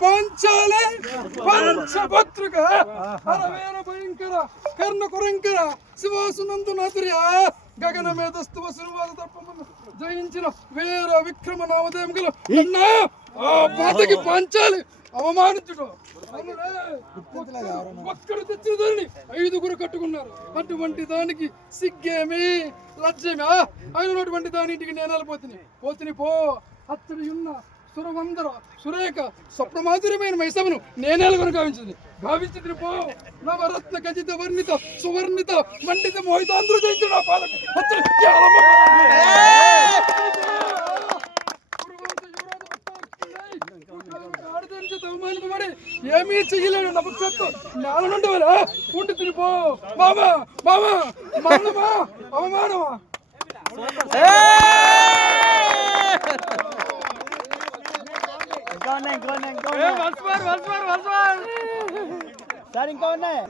పాంచాలి పంచభద్రుక హరవేర భయంకర కర్ణ కురంకర శివాసునందునాథుర్య గగన మేధస్తు వసువాద తప్పమును జయించిన వీర విక్రమ నామధేయం గల ఆ మాతకి పాంచాలి అవమానించుడు ఒక్కడు తెచ్చిన దాన్ని 5గురు కట్టుకున్నారు. అటువంటి దానికి సిగ్గేమి లజ్జేమి అయినటువంటి దాని ఇంటికి నేనాలు పోతిని పో అత్తడి ఉన్న సురవందర సురేఖ స్వప్నమాధుర్యమైన మైసమును నేనేల కనుక గావించింది పో నవరత్న ఖచ్చిత వర్ణిత సువర్ణిత మండిత మోహితాంధ్రు జయించిన నా పాదకు అవమానింపబడి ఏమీ చెయ్యలేడు నపుత్రతో నేల నుండి ఉండి తినిపో బాబా బాబా మానమా అవమానమా ఇంకా ఉన్నాయి